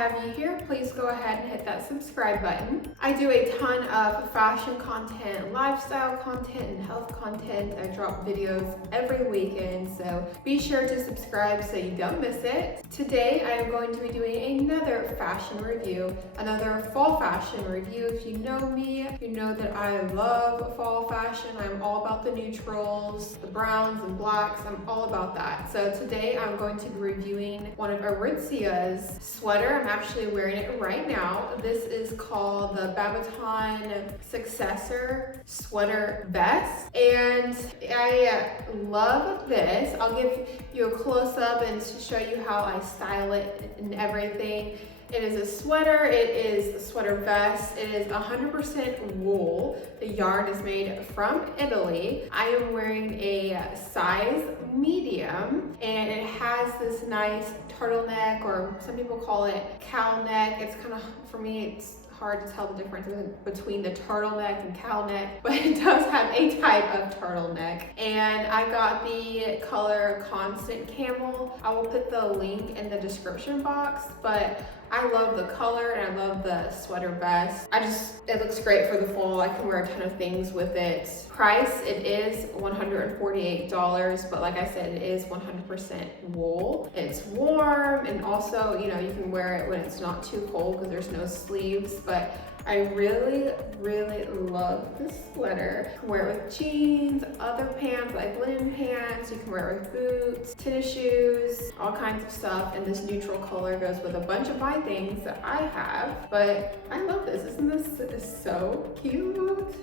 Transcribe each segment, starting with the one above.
have you here, please go ahead and hit that subscribe button. I do a ton of fashion content, lifestyle content, and health content. I drop videos every weekend, so be sure to subscribe so you don't miss it. Today I am going to be doing another fashion review, another fall fashion review. If you know me, you know that I love fall fashion. I'm all about the neutrals, the browns and blacks. I'm all about that. So today I'm going to be reviewing one of Aritzia's sweater. I'm actually wearing it right now. This is called the Babaton Successor Sweater Vest, and I love this. I'll give you a close-up and show you how I style it and everything. It is a sweater, it is a sweater vest, it is 100% wool. The yarn is made from Italy. I am wearing a size medium, and it has this nice turtleneck, or some people call it cow neck. It's kind of, for me, it's hard to tell the difference between the turtleneck and cow neck, but it does have a type of turtleneck. And I got the color Constant Camel. I will put the link in the description box, but I love the color and I love the sweater vest. It looks great for the fall. I can wear a ton of things with it. Price, it is $148, but like I said, it is 100% wool. It's warm, and also, you know, you can wear it when it's not too cold because there's no sleeves, but I really, really love this sweater. You can wear it with jeans, other pants like linen pants. You can wear it with boots, tennis shoes, all kinds of stuff. And this neutral color goes with a bunch of my things that I have. But I love this. Isn't this so cute?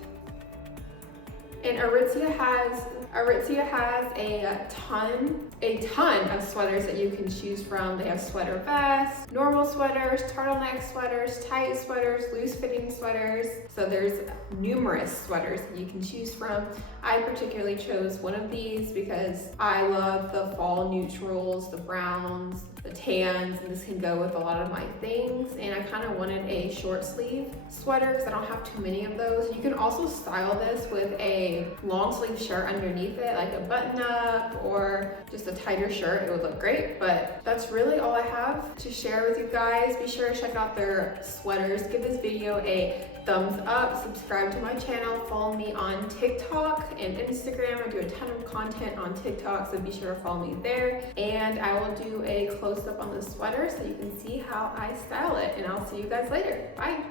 And Aritzia has a ton of sweaters that you can choose from. They have sweater vests, normal sweaters, turtleneck sweaters, tight sweaters, loose fitting sweaters. So there's numerous sweaters that you can choose from. I particularly chose one of these because I love the fall neutrals, the browns, the tans, and this can go with a lot of my things. And I kind of wanted a short sleeve sweater because I don't have too many of those. You can also style this with a long sleeve shirt underneath it, like a button up or just a tighter shirt. It would look great. But that's really all I have to share with you guys. Be sure to check out their sweaters. Give this video a thumbs up, subscribe to my channel, follow me on TikTok and Instagram. I do a ton of content on TikTok, so be sure to follow me there. And I will do a close-up on the sweater so you can see how I style it. And I'll see you guys later. Bye.